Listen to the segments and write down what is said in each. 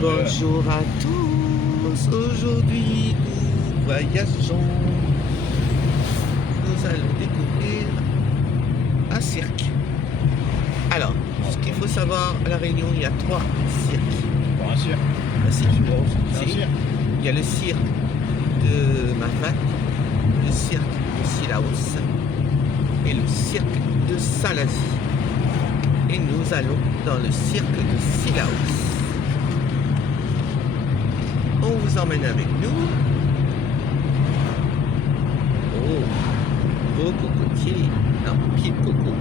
Bonjour à tous, aujourd'hui nous voyageons, nous allons découvrir un cirque. Alors, ce qu'il faut savoir, à La Réunion, il y a 3 cirques. Pas un cirque. Un cirque. C'est un Si. cirque. Il y a le cirque de Mafat, le cirque de Sillaos et le cirque de Salazie. Et nous allons dans le cirque de Sillaos. On vous emmène avec nous. Oh, beau cocotier, un pied de coco.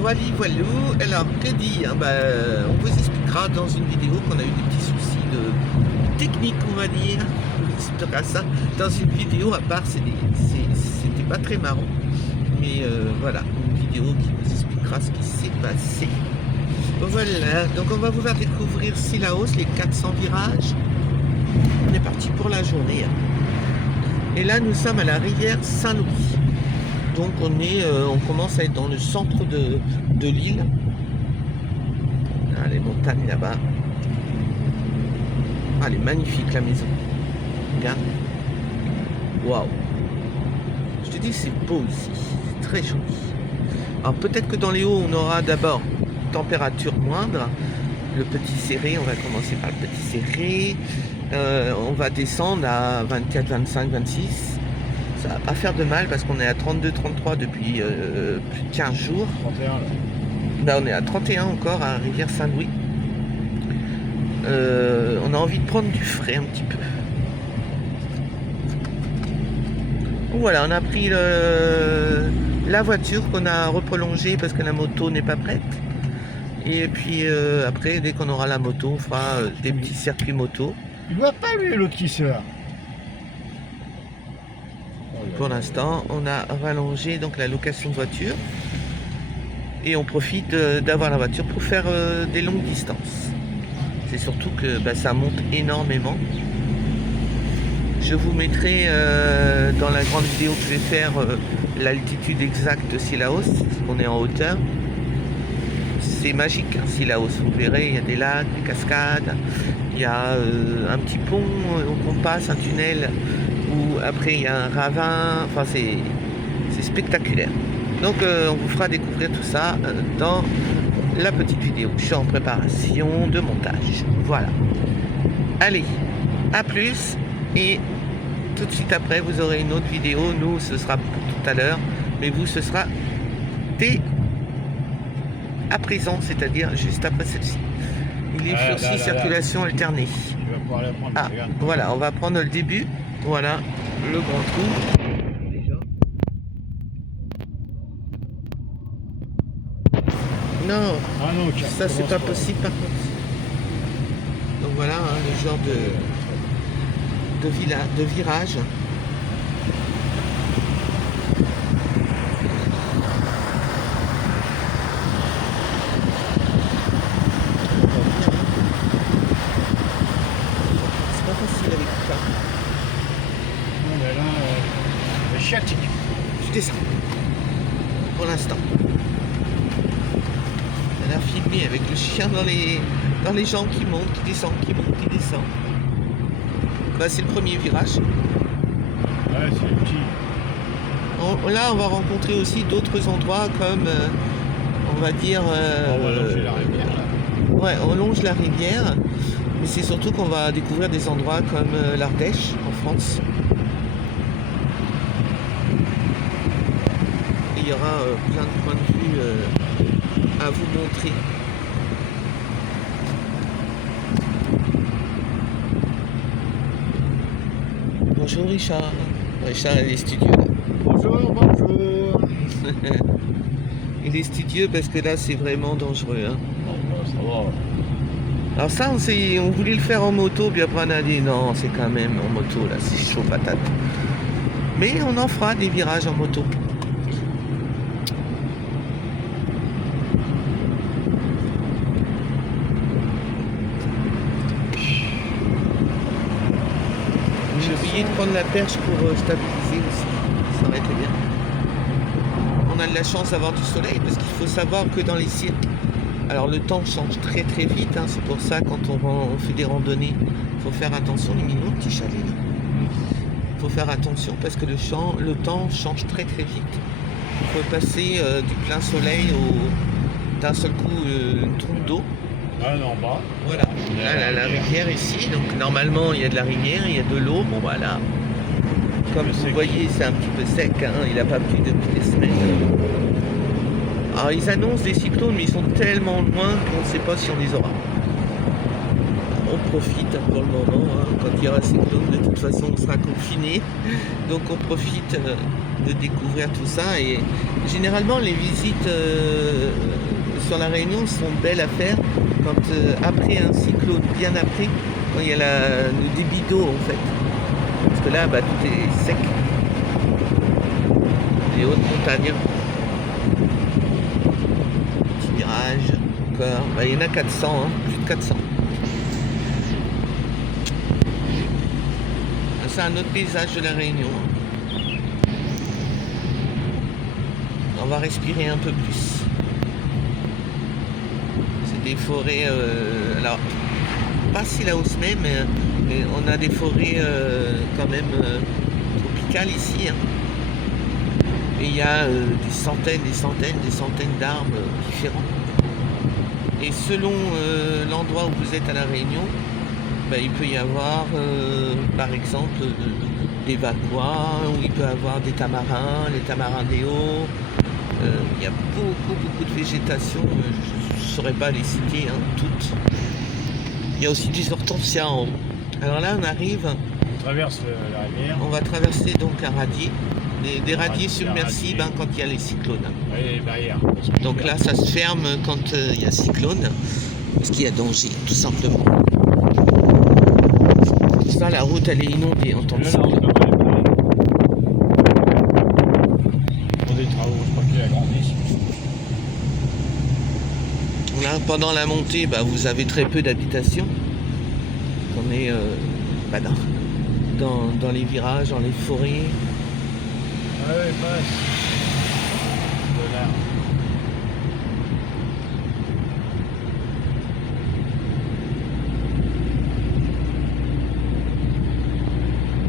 Voilou. Alors, que dire? On vous expliquera dans une vidéo qu'on a eu des petits soucis de technique, on va dire. On vous expliquera ça dans une vidéo, à part, c'était pas très marrant. Mais voilà, une vidéo qui vous expliquera ce qui s'est passé. Voilà, donc on va vous faire découvrir Sillaos, les 400 virages. On est parti pour la journée. Et là, nous sommes à la rivière Saint-Louis. Donc on commence à être dans le centre de l'île. Ah, les montagnes là-bas. Ah, elle est magnifique la maison. Regarde. Waouh. Je te dis, c'est beau ici. C'est très joli. Alors peut-être que dans les hauts, on aura d'abord température moindre. Le petit serré, on va commencer par le petit serré. On va descendre à 24, 25, 26. Ça va pas faire de mal parce qu'on est à 32, 33 depuis plus de 15 jours. 31 là. Là, on est à 31 encore à Rivière Saint-Louis. On a envie de prendre du frais un petit peu. Donc voilà, on a pris la voiture qu'on a reprolongée parce que la moto n'est pas prête. Et puis après, dès qu'on aura la moto, on fera des petits circuits moto. Il voit pas lui l'autre qui sort. Pour l'instant, on a rallongé donc la location de voiture. Et on profite d'avoir la voiture pour faire des longues distances. C'est surtout que ça monte énormément. Je vous mettrai dans la grande vidéo que je vais faire l'altitude exacte de Sillaos, on est en hauteur. C'est magique, hein, Sillaos, vous verrez, il y a des lacs, des cascades, il y a un petit pont qu'on passe, un tunnel, où après il y a un ravin, enfin c'est spectaculaire. Donc on vous fera découvrir tout ça dans la petite vidéo. Je suis en préparation de montage. Voilà. Allez, à plus et tout de suite après vous aurez une autre vidéo. Nous ce sera pour tout à l'heure, mais vous ce sera dès à présent, c'est-à-dire juste après celle-ci. Il est aussi circulation alternée. Tu vas pouvoir la prendre. Ah, regarde. voilà, on va prendre le début. Voilà, le grand trou. Non, Ah non, ok. ça c'est pas possible par contre. Donc voilà, hein, le genre de virage. C'est pas facile avec ça. Non, mais là, le chiatique. Je descends. Pour l'instant. Elle a filmé avec le chien dans les jambes qui monte, qui descend, qui monte, qui descend. C'est le premier virage. Ouais, c'est petit. Là, on va rencontrer aussi d'autres endroits comme, on va dire... On va longer la rivière là. Ouais, on longe la rivière. Mais c'est surtout qu'on va découvrir des endroits comme l'Ardèche, en France. Et il y aura plein de points de vue à vous montrer. Bonjour Richard. Richard il est studieux là. Bonjour. Il est studieux parce que là c'est vraiment dangereux. Hein. Oh, ça va. Alors ça on voulait le faire en moto, puis après on a dit non, c'est quand même en moto là, c'est chaud patate. Mais on en fera des virages en moto. J'ai oublié de prendre la perche pour stabiliser aussi. Ça aurait été bien. On a de la chance d'avoir du soleil parce qu'il faut savoir que dans les cirques, Alors le temps change très très vite, hein. C'est pour ça quand on fait des randonnées, il faut faire attention, les mignons, petits chalets là. Il faut faire attention parce que le temps change très très vite. Il faut passer du plein soleil d'un seul coup une trompe d'eau. Ah, en bas. Voilà, là, la rivière ici, donc normalement il y a de la rivière, il y a de l'eau, bon voilà. Comme vous voyez, c'est un petit peu sec, hein. Il n'a pas plu depuis des semaines. Alors ils annoncent des cyclones, mais ils sont tellement loin qu'on ne sait pas si on les aura. On profite pour le moment, hein. Quand il y aura cyclone, de toute façon on sera confiné. Donc on profite de découvrir tout ça. Et généralement les visites sur la Réunion sont belles à faire quand après un cyclone, bien après, quand il y a le débit d'eau en fait. Parce que là, bah, tout est sec. Les hautes montagnes. Petit virage, encore. Bah, il y en a 400, hein, plus de 400. C'est un autre paysage de la Réunion. On va respirer un peu plus. C'est des forêts, alors pas si là où se met, mais on a des forêts quand même tropicales ici. Hein. Et il y a des centaines d'arbres différents. Et selon l'endroit où vous êtes à la Réunion, bah, il peut y avoir par exemple des vaquois, ou il peut y avoir des tamarins, les tamarins des hauts. Il y a beaucoup de végétation, je ne saurais pas les citer hein, toutes. Il y a aussi des hortensias en haut. Alors là on arrive, On traverse la rivière. On va traverser donc un radier, des radiers submersibles hein, quand il y a les cyclones. Oui, les barrières. Donc là ça se ferme quand il y a cyclone, parce qu'il y a danger tout simplement. Ça la route elle est inondée en temps de cyclone. Pour des travaux, je crois qu'il agrandit. Là, pendant la montée, bah, vous avez très peu d'habitations. On est bah, dans les virages, dans les forêts. Ah oui, passe. De là.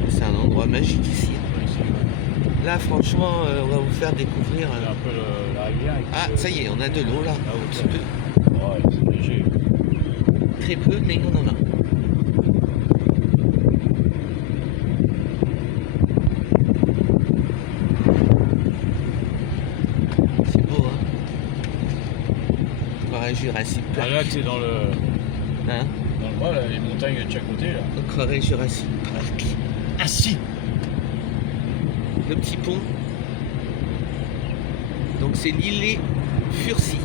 C'est un endroit magique ici. Oui, c'est vrai. Là, franchement, on va vous faire découvrir. C'est un peu la rivière. Ah, ça y est, on a de l'eau là, Ah, un petit peu. Ouais, c'est léger. Très peu, mais on en a. C'est beau, hein. Forêt Jurassique Ah, Park. là, tu es dans le Hein, bas, là, les montagnes de chaque côté. Là. Forêt Jurassique Park. Ah si. Le petit pont. Donc c'est l'îlet Furcy.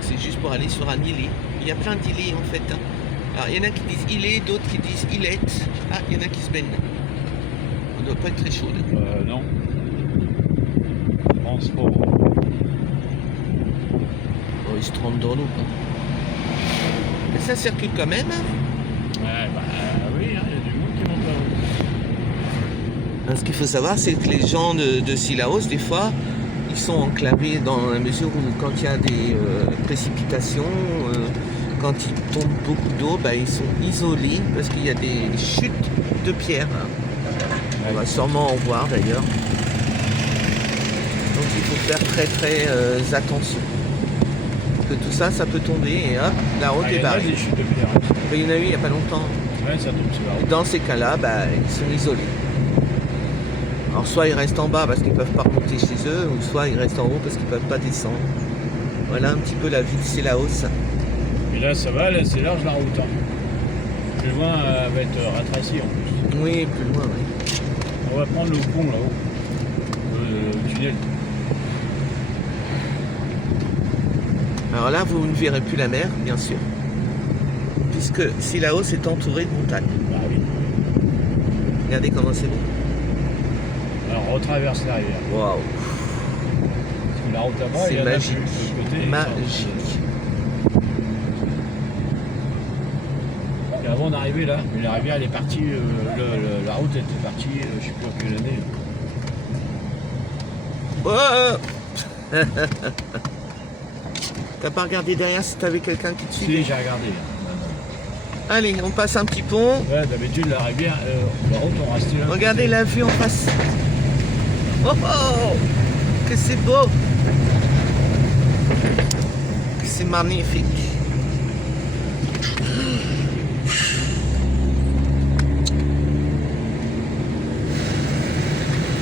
C'est juste pour aller sur un îlet. Il y a plein d'îlets en fait. Hein. Alors il y en a qui disent îlet, d'autres qui disent îlette. Ah, il y en a qui se baignent. On doit pas être très chaude. Non. Transport. Oh, ils se trempent dans l'eau quoi. Mais ça circule quand même. Hein. Ouais, bah oui, il y a du monde qui monte là-haut. Ce qu'il faut savoir, c'est que les gens de Sillaos, des fois, ils sont enclavés dans la mesure où quand il y a des précipitations, quand il tombe beaucoup d'eau, bah, ils sont isolés parce qu'il y a des chutes de pierres. On va sûrement en voir d'ailleurs. Donc il faut faire très attention. Parce que tout ça, ça peut tomber et hop, la route est barrée. Des chutes de pierre. Il y en a eu il n'y a pas longtemps. Ouais, ça tombe sur la route. Dans ces cas-là, bah, ils sont isolés. Alors soit ils restent en bas parce qu'ils ne peuvent pas remonter chez eux, ou soit ils restent en haut parce qu'ils ne peuvent pas descendre. Voilà un petit peu la vie de Sillaos. Et là, ça va, là, c'est large la route. Hein. Plus loin, elle va être ratracée en plus. Oui, plus loin, oui. On va prendre le pont là-haut. Le tunnel. Alors là, vous ne verrez plus la mer, bien sûr, puisque Sillaos est entouré de montagnes. Bah oui. Regardez comment c'est beau. Alors on retraverse la rivière. Waouh, Parce que la route là-bas, c'est il y en a magique, plus de l'autre côté. magique. Et avant d'arriver là, mais la rivière elle est partie, la route elle était partie, je sais plus en quelle année. Oh T'as pas regardé derrière si t'avais quelqu'un qui te Si, suivait? j'ai regardé. Allez, on passe un petit pont. Ouais, d'habitude, la rivière, la route, on restait là. Regardez la vue en face. Oh oh, que c'est beau. Que c'est magnifique.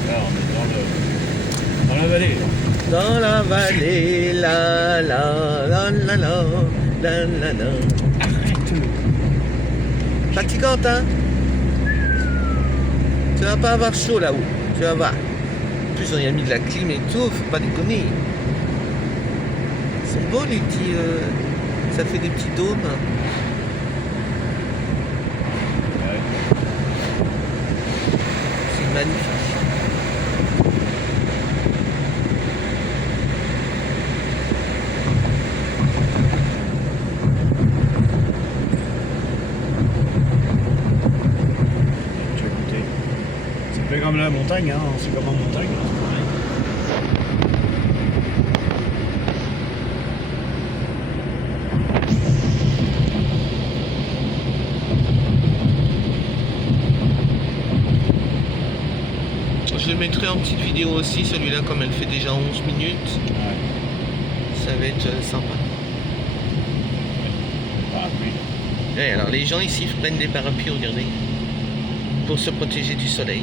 Là, on est dans la vallée. Dans la vallée, la la la la la la la la. Arrête. Fatigante, hein? Tu vas pas avoir chaud là-haut. Tu vas voir. En plus, on y a mis de la clim et tout. Faut pas déconner. Ils sont beaux les petits. Ça fait des petits dômes. Ouais. C'est magnifique. Tu vas goûter. C'est pas comme la montagne, hein. C'est comme en montagne. Je le mettrai en petite vidéo aussi, celui-là, comme elle fait déjà 11 minutes. Ouais. Ça va être sympa. Ah oui. Ouais, alors les gens ici prennent des parapluies, regardez, pour se protéger du soleil.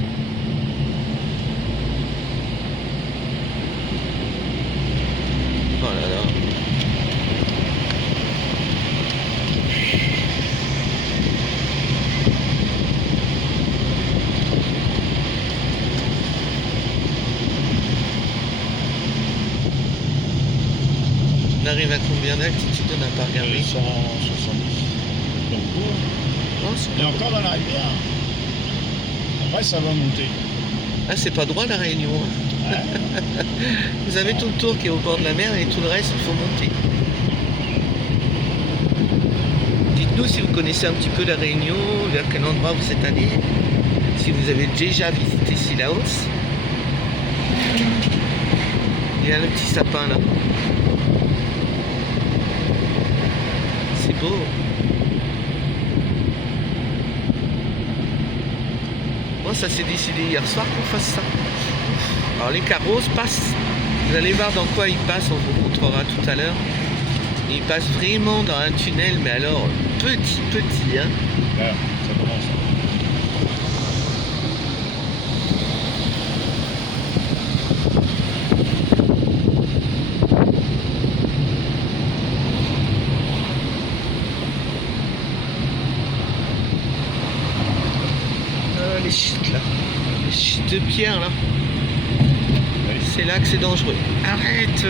Oh là là. On arrive à combien d'altitude? On n'a pas regardé. 170. Donc, Oh, c'est on est encore dans la rivière. Après, ça va monter. Ah, c'est pas droit la Réunion. Hein. Ouais. Vous avez tout le tour qui est au bord de la mer et tout le reste, il faut monter. Dites-nous si vous connaissez un petit peu la Réunion, vers quel endroit vous êtes allé, si vous avez déjà visité Sillaos. Il y a le petit sapin là. C'est beau. Moi, ça s'est décidé hier soir qu'on fasse ça. Alors les carrosses passent. Vous allez voir dans quoi ils passent, on vous montrera tout à l'heure. Ils passent vraiment dans un tunnel, mais alors petit, hein. Là, ça commence. Les chutes là. Les chutes de pierre là. Oui. C'est là que c'est dangereux. Arrête.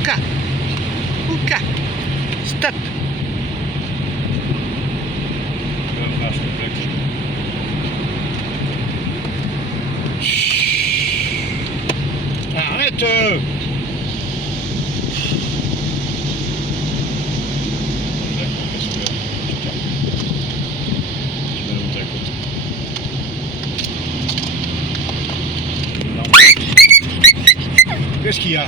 Ouka. Ouka. Stop. Ah, je te plaque. Arrête. Qu'est-ce qu'il y a?